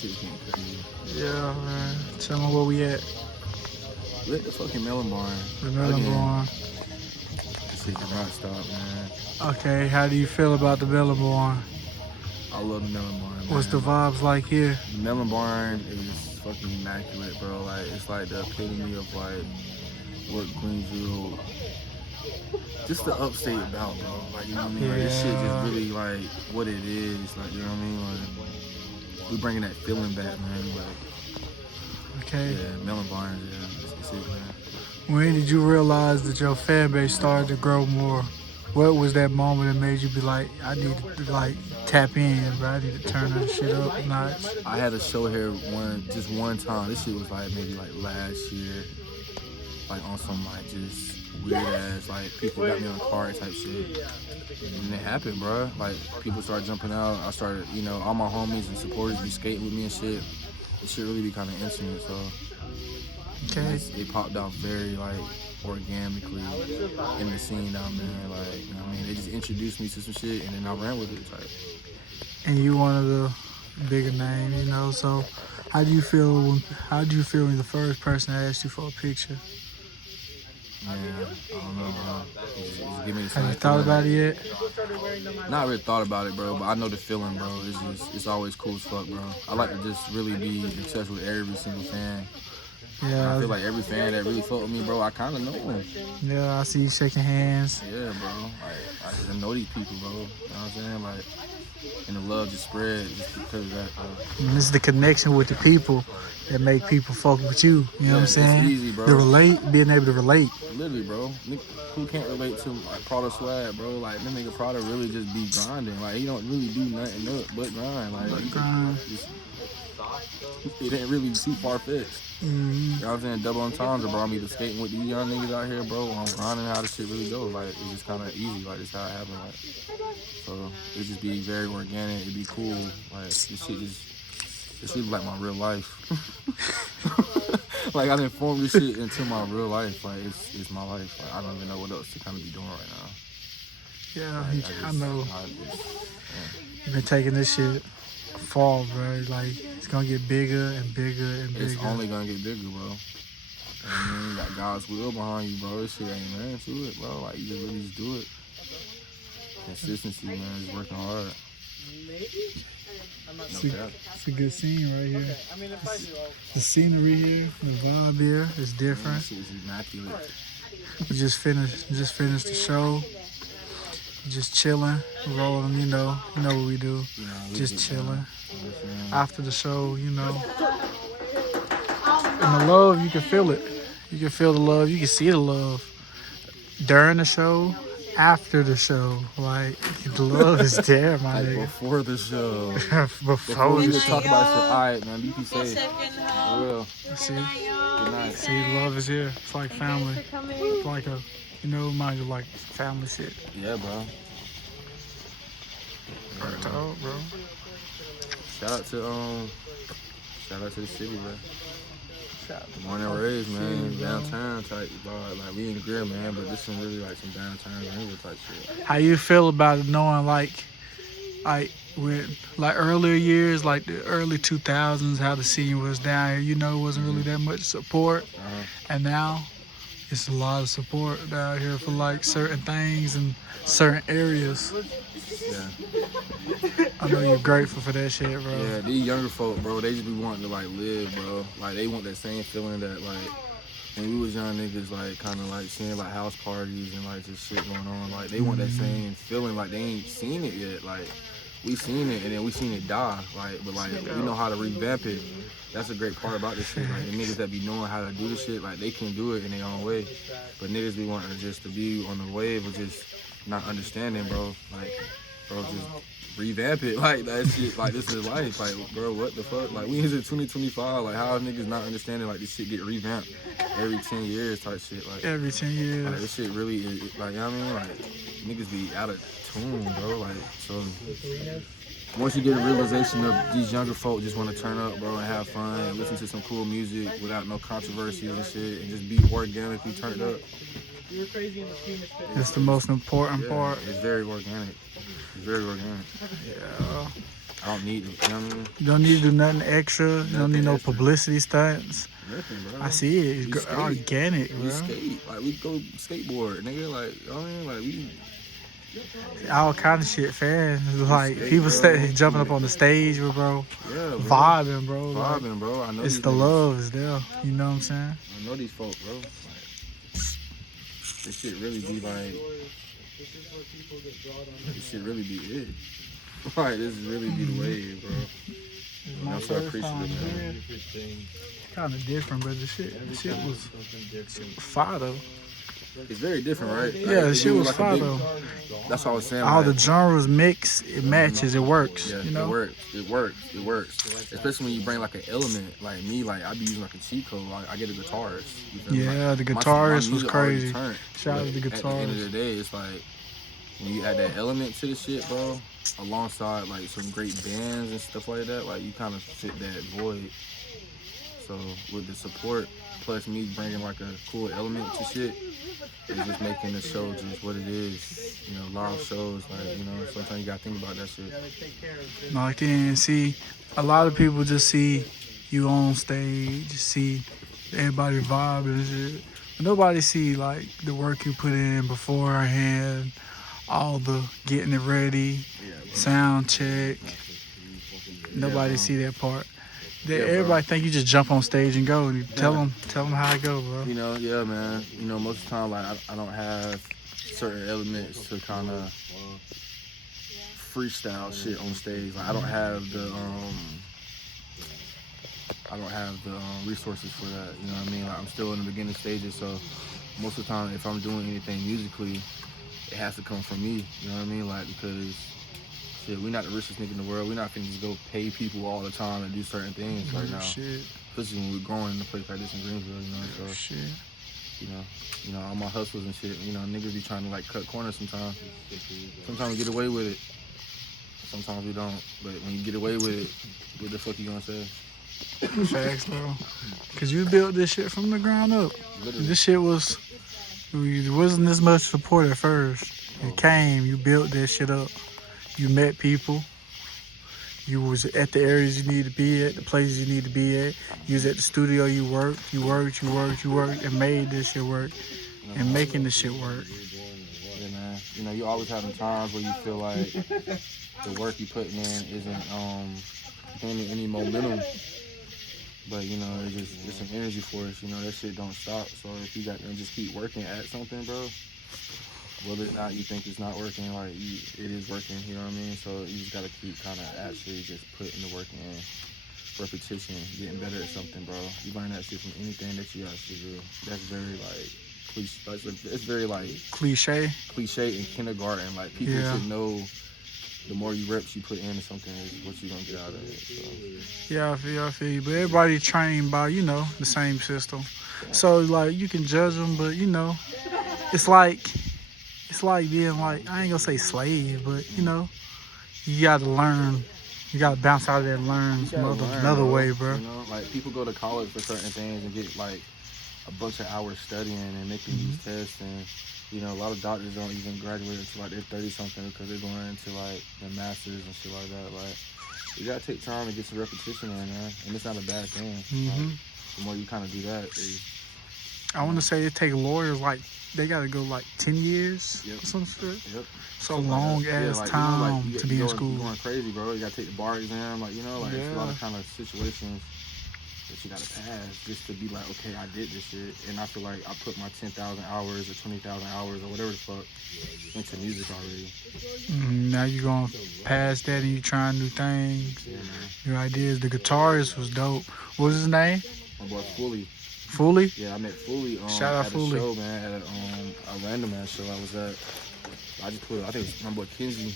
Shit's getting crazy. Yeah, man. Tell me where we at. We at the fucking melon barn. The melon Again, barn. this shit cannot stop, man. Okay, how do you feel about the melon barn? I love the melon barn, man. What's the vibes like here? The melon barn is fucking immaculate, bro. Like, it's like the epitome of like what Greenville, just the upstate about, bro. Like, you know what I mean? Like, this shit just really like what it is. Like, you know what I mean? Like, we bringing that feeling back, man. Like, Okay. yeah, melon barns, yeah, it's it, man. When did you realize that your fan base started to grow more? What was that moment that made you be like, I need to like tap in, bro? I need to turn that shit up a notch. I had a show here just one time. This shit was like maybe like last year, like on some like just weird ass like people got me on a card type shit, and it happened, bro. Like people started jumping out. I started, you know, all my homies and supporters be skating with me and shit. It shit really be kind of intimate, so Okay. it popped out very like organically in the scene down there. Like, you know what I mean? They just introduced me to some shit, and then I ran with it. Like, And you one of the bigger names, you know. So, how do you feel when the first person asked you for a picture? man, I don't know, bro. Just give me the Have you same thought feeling. about it yet? Not really thought about it, bro, but I know the feeling, bro. It's always cool as fuck, bro. I like to just really be in touch with every single fan. And I Yeah. feel like every fan that really fuck with me, bro, I kind of know them. Yeah, I see you shaking hands. Yeah, bro. Like, I know these people, bro. You know what I'm saying? Like, and the love just spread just because of that, bro. And this is the connection with the people that make people fuck with you. You know what I'm saying? It's easy, bro. Being able to relate. Literally, bro. Who can't relate to like Prada2xs, bro? Like, that nigga Prada really just be grinding. Like, he don't really do nothing but grind. Like, it ain't really too far-fetched. Mm-hmm. You know what I'm saying? Double entendre, bro. I'm either skating with these young niggas out here, bro, or I'm grinding how this shit really goes. Like, it's just kind of easy. Like, it's how it happened. Like, so it just be very organic. It'd be cool. Like, this shit like my real life. Like, I done formed this shit into my real life. Like, it's my life. Like, I don't even know what else to kind of be doing right now. Yeah, Like, I know. You've been taking this shit far, bro. Like, it's gonna get bigger and bigger and bigger. It's only gonna get bigger, bro. I mean, you got God's will behind you, bro. This shit ain't nothing to it, bro. Like, you just really just do it. Consistency, man. Just working hard. It's a good scene right here. The scenery here, the vibe here is different. This shit is immaculate. We just finished the show. Just chilling, rolling, you know what we do. Just chilling. After the show, you know. And the love, you can feel it. You can feel the love. You can see the love. During the show, after the show. Like, the love is there, my Like, nigga. before the show. Before we the just show. talk about shit. Alright, man. You be safe. For real. See? Good night. See, love is here. It's like family. It's like a, mind you, like family shit. Yeah, bro. Bro. Shout out to the city, bro. Born and raised, man. Downtown type, bro. Like, we in the grill, man, but this is really like some downtown Greenville type shit. How you feel about it knowing like when earlier years, like the early 2000s, how the scene was down here, it wasn't really that much support. And now it's a lot of support down here for like certain things and certain areas. Yeah. I know you're grateful for that shit, bro. Yeah, these younger folk, bro, they just be wanting to like live, bro. Like, they want that same feeling that like when we was young niggas, like kind of like seeing like house parties and like just shit going on. Like, they want that same feeling. Like, they ain't seen it yet. Like, we seen it and then we seen it die. Like, but like we know how to revamp it. That's a great part about this shit. Like, the niggas that be knowing how to do this shit, like, they can do it in their own way. But niggas be wanting just to be on the wave of just not understanding, bro. Like, bro, just revamp it. Like, that shit, like, this is life. Like, bro, what the fuck? Like, we in 2025. Like, how niggas not understanding, like, this shit get revamped every 10 years type shit. Like, Every 10 years. Like, this shit really, like, you know what I mean? Like, niggas be out of tune, bro. Like, so once you get a realization of these younger folk just want to turn up, bro, and have fun and listen to some cool music without no controversies and shit and just be organically turned up. It's the most important part. It's very organic. It's very organic. Yeah. I don't need it. You know what I mean? You don't need to do nothing extra. You don't Nothing need no extra. publicity stunts. Nothing, bro. I see it. We It's skate. organic, We bro. skate. Like, we go skateboard, nigga. Like, you know what I mean? Like, we All kind of shit, fans. Like skate, people bro. jumping up on the stage, bro. Yeah, bro. Vibing, bro. Like, Vibing, bro. I know it's these the niggas. love is there. You know what I'm saying? I know these folk, bro. Like, this shit really be like. This shit really be it. Like, this really be the wave, bro. I'm so appreciative, man. Kind of different, but the shit was fire though. It's very different, right? Yeah, the shit was fire though. That's what I was saying. All like, the genres mix, it matches, it works. Yeah, you know? it works. Especially when you bring like an element, like me, like I be using like a cheat code. Like, I get a guitarist. You feel me? Yeah, Like, the my guitarist was music already crazy. turned, Shout out to the At the end of the guitarist. day, it's like when you add that element to the shit, bro, alongside like some great bands and stuff like that, like you kind of fit that void. So with the support plus me bringing like a cool element to shit, it's just making the show just what it is. You know, live shows, like, you know, sometimes you gotta think about that shit. Like, and see, a lot of people just see you on stage, see everybody vibing and shit. But nobody see like the work you put in beforehand, all the getting it ready, sound check. Nobody see that part. Everybody think you just jump on stage and go, and you tell them how it go, bro. You know, yeah, man. You know, most of the time, like I don't have certain elements to kind of freestyle shit on stage. Like I don't have the resources for that. You know what I mean? Like I'm still in the beginning stages, so most of the time, if I'm doing anything musically, it has to come from me. You know what I mean? Like because shit, we're not the richest nigga in the world. We're not finna just go pay people all the time and do certain things right now. Shit. Especially when we're growing in a place like this in Greenville, you know. So Shit. you know, all my hustles and shit. You know, niggas be trying to like cut corners sometimes. Sometimes we get away with it. Sometimes we don't. But when you get away with it, what the fuck you gonna say? Facts, bro. Cause you built this shit from the ground up. Literally. This shit there wasn't this much support at first. You came, you built that shit up. You met people. You was at the areas you need to be at, the places you need to be at. You was at the studio, you worked, and made this shit work. And making this shit work. Yeah, man. You know, you always having times where you feel like the work you putting in isn't gaining any momentum. But you know, it's an energy force. You know, that shit don't stop. So if you got to just keep working at something, bro, whether or not you think it's not working, like it is working. You know what I mean? So you just gotta keep kind of actually just putting the work in, repetition, getting better at something, bro. You learn that shit from anything that you actually do. That's very like cliche. It's very like cliche in kindergarten. Like people should know. The more reps you put into something is what you're gonna get out of it. So. Yeah, I feel you. But everybody trained by, you know, the same system. So like you can judge them, but you know, it's like being like, I ain't gonna say slave, but you know, you gotta learn. You gotta bounce out of there and learn another way, bro. You know, like people go to college for certain things and get like a bunch of hours studying and making these tests and. You know, a lot of doctors don't even graduate until like they're 30-something because they're going into like their masters and shit like that. Like, you gotta take time to get some repetition in, man, and it's not a bad thing. Like, the more you kind of do that, I want to say it take lawyers like they gotta go like 10 years or some shit. Yep. So long ass like, time you know, like, to be in school. You're going crazy, bro. You gotta take the bar exam, like you know, like it's a lot of kind of situations that you gotta pass just to be like, okay, I did this shit, and I feel like I put my 10,000 hours or 20,000 hours or whatever the fuck into music already. Now you're gonna pass that and you trying new things. Yeah, man. Your ideas. The guitarist was dope. What was his name? My boy Fully. Fully? Yeah, I met Fully Shout out at Fully. a show, man, at a random ass show I was at. I think it was my boy Kenzie.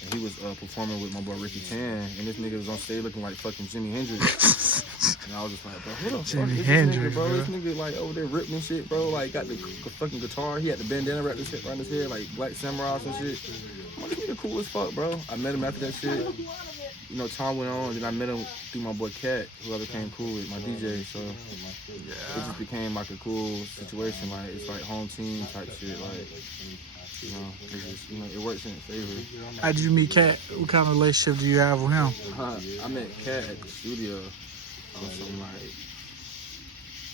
And he was performing with my boy Ricky Tan, and this nigga was on stage looking like fucking Jimi Hendrix. And I was just like, bro, who the fuck is this nigga, bro? This nigga like over there ripping and shit, bro. Like got the fucking guitar. He had the bandana wrapped this shit around his head, like Black Samurais and shit. I'm like, this nigga cool as fuck, bro. I met him after that shit. You know, time went on, and then I met him through my boy Cat, who I became cool with, my DJ. So it just became like a cool situation. Like it's like home team type shit. Like You know, it's just, you know, it works in his favor. How did you meet Cat? What kind of relationship do you have with him? I met Cat at the studio on some like,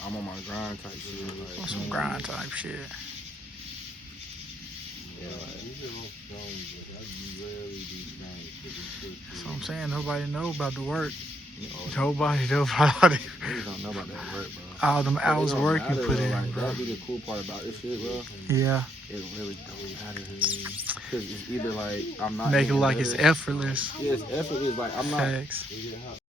I'm on my grind type shit. Like, On some grind type shit. Yeah, That's what I'm saying. Nobody know about the work. you know, Nobody know about all, niggas don't know about that work, bro. all them But it hours of don't work you matter, put though, in, like, bro. that'd be the cool part about this shit, bro. Yeah. It really don't matter. Cause it's either like I'm not Make it getting like better. it's effortless. Yeah, it's effortless. Like I'm not. Facts.